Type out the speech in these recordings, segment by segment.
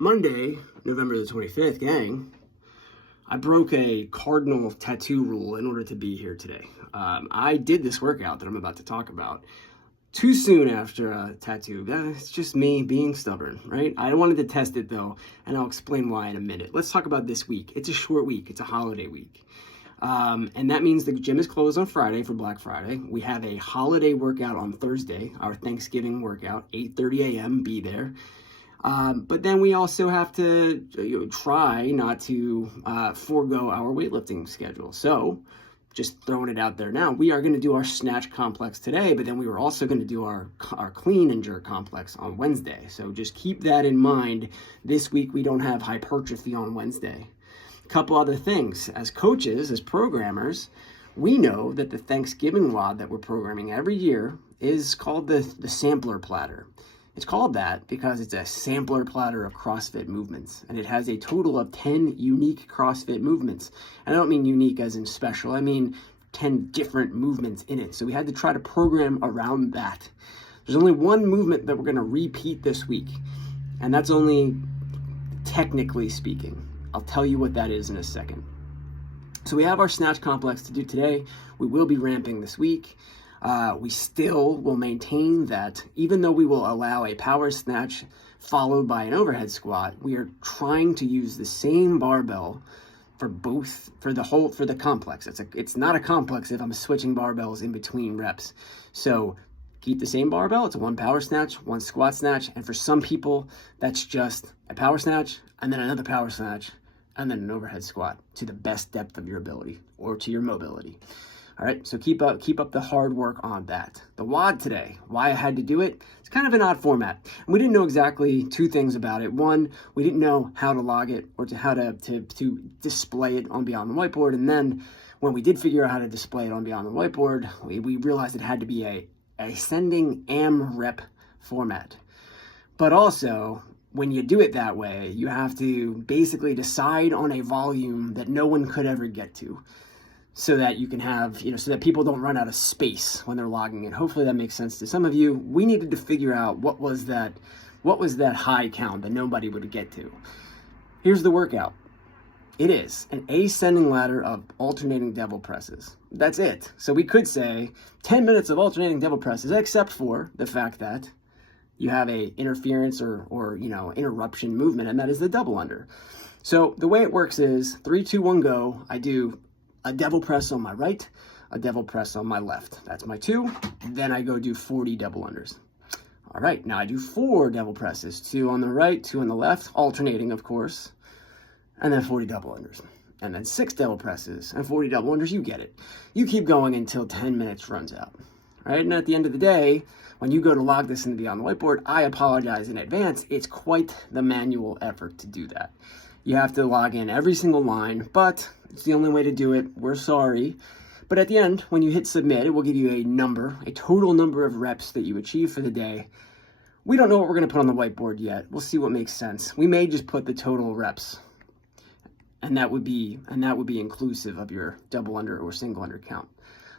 Monday, November the 25th, gang, I broke a cardinal tattoo rule in order to be here today. I did this workout that I'm about to talk about too soon after a tattoo. It's just me being stubborn, right? I wanted to test it though, and I'll explain why in a minute. Let's talk about this week. It's a short week. It's a holiday week. And that means the gym is closed on Friday for Black Friday. We have a holiday workout on Thursday, our Thanksgiving workout, 8:30 a.m., be there. But then we also have to try not to forego our weightlifting schedule. So just throwing it out there now, we are going to do our snatch complex today, but then we were also going to do our clean and jerk complex on Wednesday. So just keep that in mind. This week we don't have hypertrophy on Wednesday. A couple other things. As coaches, as programmers, we know that the Thanksgiving WOD that we're programming every year is called the sampler platter. It's called that because it's a sampler platter of CrossFit movements, and it has a total of 10 unique CrossFit movements. And I don't mean unique as in special, I mean 10 different movements in it. So we had to try to program around that. There's only one movement that we're going to repeat this week, and that's only technically speaking. I'll tell you what that is in a second. So we have our snatch complex to do today. We will be ramping this week. We still will maintain that even though we will allow a power snatch followed by an overhead squat, we are trying to use the same barbell for the complex. It's not a complex if I'm switching barbells in between reps. So keep the same barbell. It's one power snatch, one squat snatch. And for some people, that's just a power snatch and then another power snatch and then an overhead squat to the best depth of your ability or to your mobility. All right, so keep up the hard work on that. The WOD today, why I had to do it, it's kind of an odd format. And we didn't know exactly two things about it. One, we didn't know how to log it or how to display it on Beyond the Whiteboard. And then when we did figure out how to display it on Beyond the Whiteboard, we realized it had to be a ascending AMREP format. But also, when you do it that way, you have to basically decide on a volume that no one could ever get to, so that you can have, so that people don't run out of space when they're logging it. Hopefully that makes sense to some of you. We needed to figure out what was that high count that nobody would get to. Here's the workout. It is an ascending ladder of alternating devil presses. That's it. So we could say 10 minutes of alternating devil presses, except for the fact that you have a interference or interruption movement, and that is the double under. So the way it works is 3, 2, 1, go. I do a devil press on my right, a devil press on my left. That's my 2. Then I go do 40 double unders. All right, now I do 4 devil presses, 2 on the right, 2 on the left, alternating, of course, and then 40 double unders. And then 6 devil presses and 40 double unders. You get it. You keep going until 10 minutes runs out. All right, and at the end of the day, when you go to log this in the Beyond the Whiteboard, I apologize in advance. It's quite the manual effort to do that. You have to log in every single line, but it's the only way to do it. We're sorry. But at the end, when you hit submit, it will give you a total number of reps that you achieve for the day. We don't know what we're going to put on the whiteboard yet. We'll see what makes sense. We may just put the total reps, and that would be inclusive of your double under or single under count.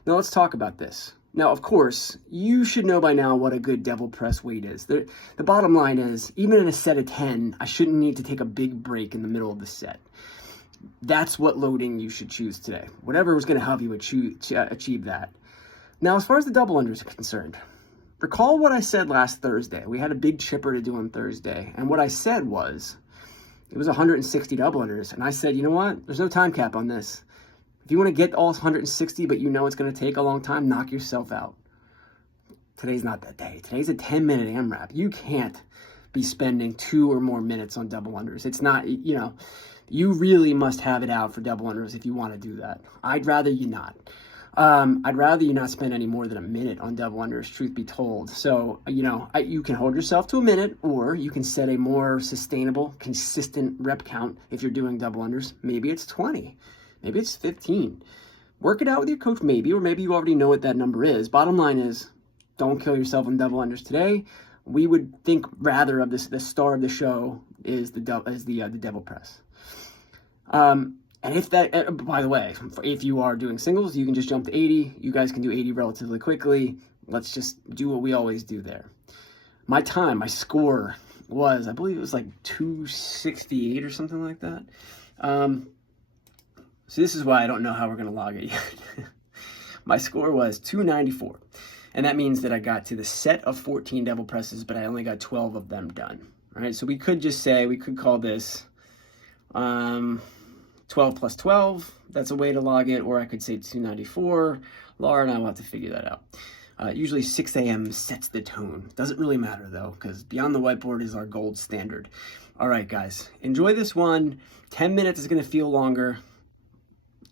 Now let's talk about this. Now, of course, you should know by now what a good devil press weight is. The bottom line is, even in a set of 10, I shouldn't need to take a big break in the middle of the set. That's what loading you should choose today. Whatever is going to help you achieve that. Now, as far as the double unders are concerned, recall what I said last Thursday. We had a big chipper to do on Thursday, and what I said was, it was 160 double unders, and I said, you know what? There's no time cap on this. If you want to get all 160, but you know it's going to take a long time, knock yourself out. Today's not that day. Today's a 10-minute AMRAP. You can't be spending 2 or more minutes on double unders. It's not, you really must have it out for double unders if you want to do that. I'd rather you not. I'd rather you not spend any more than a minute on double unders, truth be told. So, you can hold yourself to a minute, or you can set a more sustainable, consistent rep count if you're doing double unders. Maybe it's 20. Maybe it's 15. Work it out with your coach, maybe, or maybe you already know what that number is. Bottom line is, don't kill yourself on double unders today. We would think rather of this, the star of the show is the devil press. And if that, by the way, if you are doing singles, you can just jump to 80. You guys can do 80 relatively quickly. Let's just do what we always do there. My score was, I believe it was like 268 or something like that. So this is why I don't know how we're going to log it yet. My score was 294. And that means that I got to the set of 14 devil presses, but I only got 12 of them done. All right, so we could just say, we could call this 12 plus 12. That's a way to log it. Or I could say 294. Laura and I will have to figure that out. Usually 6 a.m. sets the tone. Doesn't really matter though, because Beyond the Whiteboard is our gold standard. All right, guys, enjoy this one. 10 minutes is going to feel longer.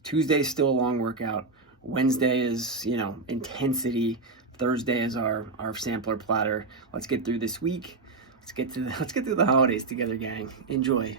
Tuesday is still a long workout. Wednesday is, you know, intensity. Thursday is our sampler platter. Let's get through this week. Let's get through the holidays together, gang. Enjoy.